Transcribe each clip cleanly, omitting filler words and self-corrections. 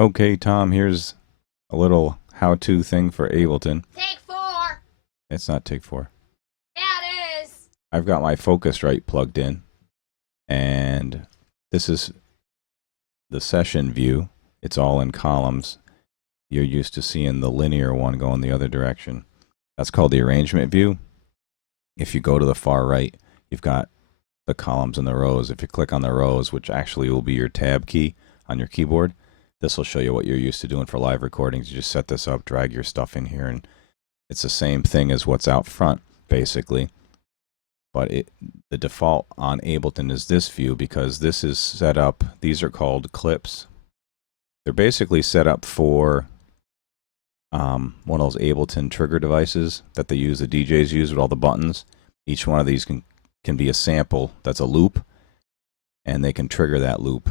Okay, Tom, here's a little how-to thing for Ableton. Take 4. It's not take 4. Yeah, it is. I've got my Focusrite plugged in, and this is the session view. It's all in columns. You're used to seeing the linear one going the other direction. That's called the arrangement view. If you go to the far right, you've got the columns and the rows. If you click on the rows, which actually will be your tab key on your keyboard, this will show you what you're used to doing for live recordings. You just set this up, drag your stuff in here, and it's the same thing as what's out front, basically. But the default on Ableton is this view because this is set up, these are called clips. They're basically set up for one of those Ableton trigger devices that they use, the DJs use with all the buttons. Each one of these can be a sample that's a loop, and they can trigger that loop.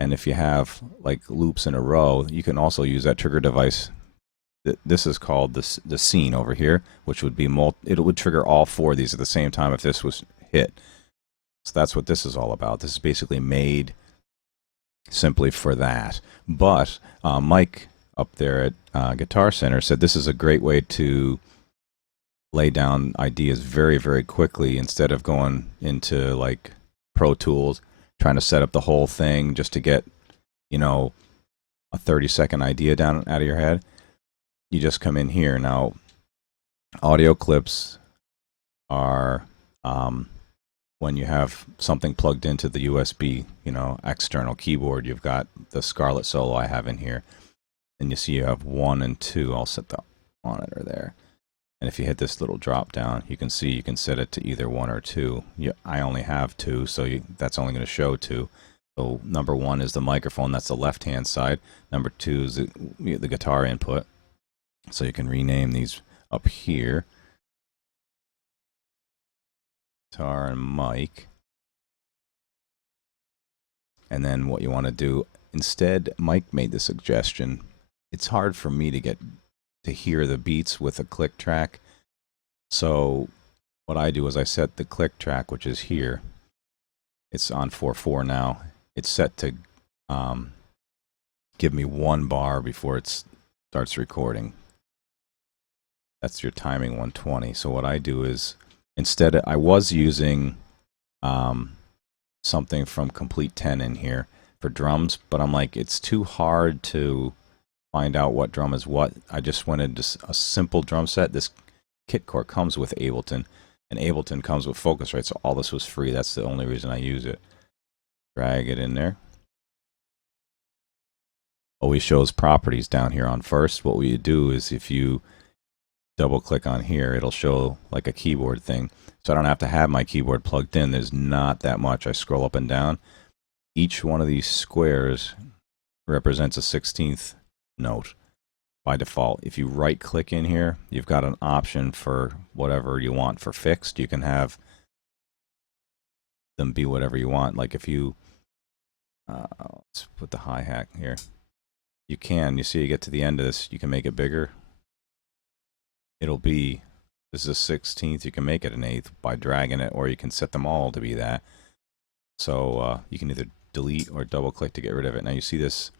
And if you have like loops in a row, you can also use that trigger device. This is called the scene over here, which would be it would trigger all 4 of these at the same time if this was hit. So that's what this is all about. This is basically made simply for that. But Mike up there at Guitar Center said this is a great way to lay down ideas very, very quickly instead of going into like Pro Tools, trying to set up the whole thing just to get, you know, a 30-second idea down out of your head. You just come in here. Now, audio clips are when you have something plugged into the USB, external keyboard. You've got the Scarlett Solo I have in here. And you see you have 1 and 2. I'll set the monitor there. And if you hit this little drop down, you can see you can set it to either 1 or 2. I only have 2, so that's only going to show 2. So number 1 is the microphone. That's the left-hand side. Number 2 is the guitar input. So you can rename these up here. Guitar and mic. And then what you want to do, instead, Mike made the suggestion. It's hard for me to get to hear the beats with a click track. So what I do is I set the click track, which is here. It's on 4/4 now. It's set to give me 1 bar before it starts recording. That's your timing 120. So what I do is, instead, I was using something from Complete 10 in here for drums, but I'm like, it's too hard to find out what drum is what. I just wanted a simple drum set. This kit core comes with Ableton, and Ableton comes with Focusrite, so all this was free. That's the only reason I use it. Drag it in there. Always shows properties down here on first. What we do is if you double click on here, it'll show like a keyboard thing. So I don't have to have my keyboard plugged in. There's not that much. I scroll up and down. Each one of these squares represents a 16th note by default. If you right click in here, you've got an option for whatever you want for fixed. You can have them be whatever you want. Like if you, let's put the hi-hat here. You see, you get to the end of this, you can make it bigger. It'll be, this is a 16th. You can make it an 1/8 by dragging it, or you can set them all to be that. So you can either delete or double click to get rid of it. Now you see this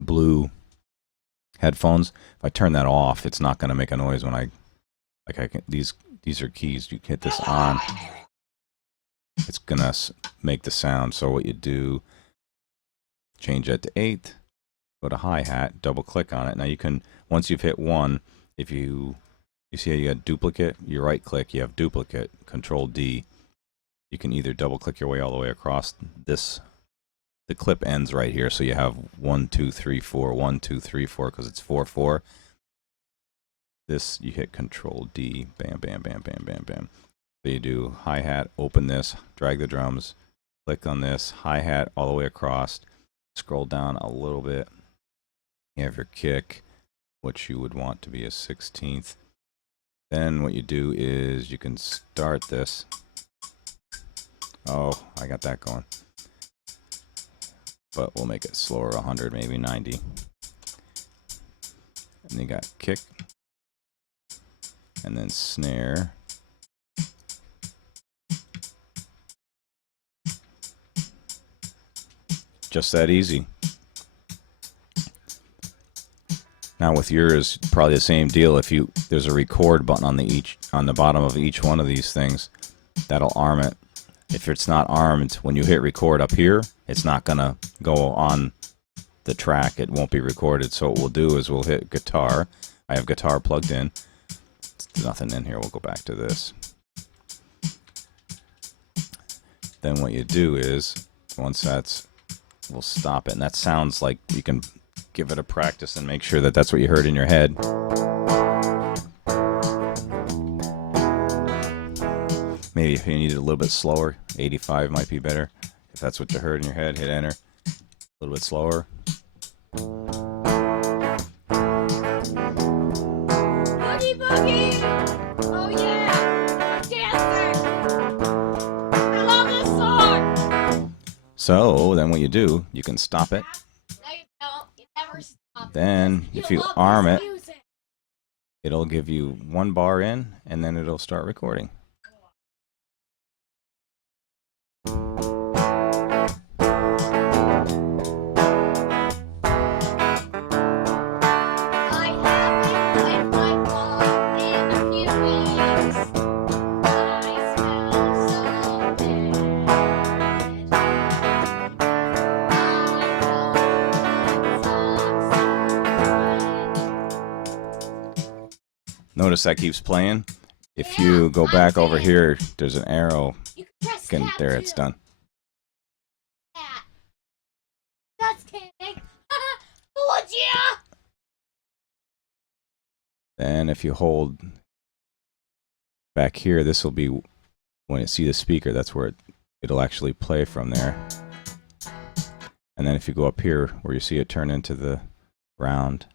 blue headphones. If I turn that off, it's not going to make a noise when these are keys. You hit this on, it's going to make the sound. So what you do, change that to 1/8, go to hi-hat, double click on it. Now you can, once you've hit 1, if you see how you got duplicate, you right click, you have duplicate, Control D. You can either double click your way all the way across this. The clip ends right here, so you have 1, 2, 3, 4, 1, 2, 3, 4, because it's 4/4. This, you hit Control D, bam, bam, bam, bam, bam, bam. So you do hi-hat, open this, drag the drums, click on this, hi-hat all the way across, scroll down a little bit. You have your kick, which you would want to be a 16th. Then what you do is you can start this. Oh, I got that going. But we'll make it slower, 100, maybe 90. And you got kick. And then snare. Just that easy. Now with yours, probably the same deal. If there's a record button on the bottom of each one of these things, that'll arm it. If it's not armed, when you hit record up here, it's not gonna go on the track. It won't be recorded. So what we'll do is we'll hit guitar. I have guitar plugged in. There's nothing in here. We'll go back to this. Then what you do is, once we'll stop it. And that sounds like you can give it a practice and make sure that that's what you heard in your head. Maybe if you need it a little bit slower, 85 might be better. If that's what you heard in your head, hit enter. A little bit slower. Boogie boogie! Oh yeah! Dancing! I love this song! So then what you do, you can stop it. No, you don't. You never stop. Then if you love arm this it, music. it'll give you one bar in, and then it'll start recording. I haven't played my ball in a few weeks. I smell so bad. I know it's Notice that keeps playing. If Yeah, you go back over I'm here, there's an arrow. You can press There, tab it's too. done. Cat. Just kidding. Fooled ya! Then if you hold back here, this will be when you see the speaker. That's where it'll actually play from there. And then if you go up here where you see it turn into the round,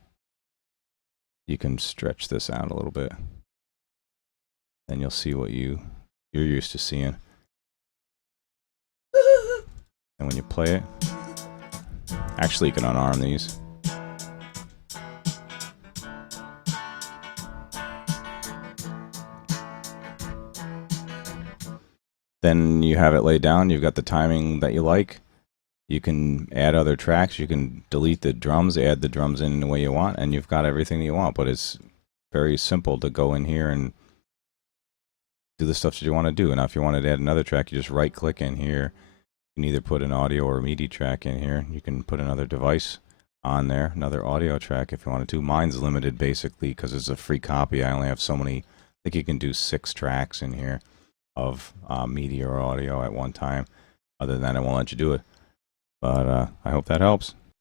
you can stretch this out a little bit. Then you'll see what you're used to seeing. And when you play it, actually you can unarm these. Then you have it laid down. You've got the timing that you like. You can add other tracks. You can delete the drums, add the drums in the way you want, and you've got everything that you want. But it's very simple to go in here and do the stuff that you want to do. And now if you wanted to add another track, you just right click in here. You can either put an audio or a MIDI track in here. You can put another device on there, another audio track if you wanted to. Mine's limited basically because it's a free copy. I only have so many. I think you can do 6 tracks in here of MIDI or audio at one time. Other than that, I won't let you do it. But I hope that helps.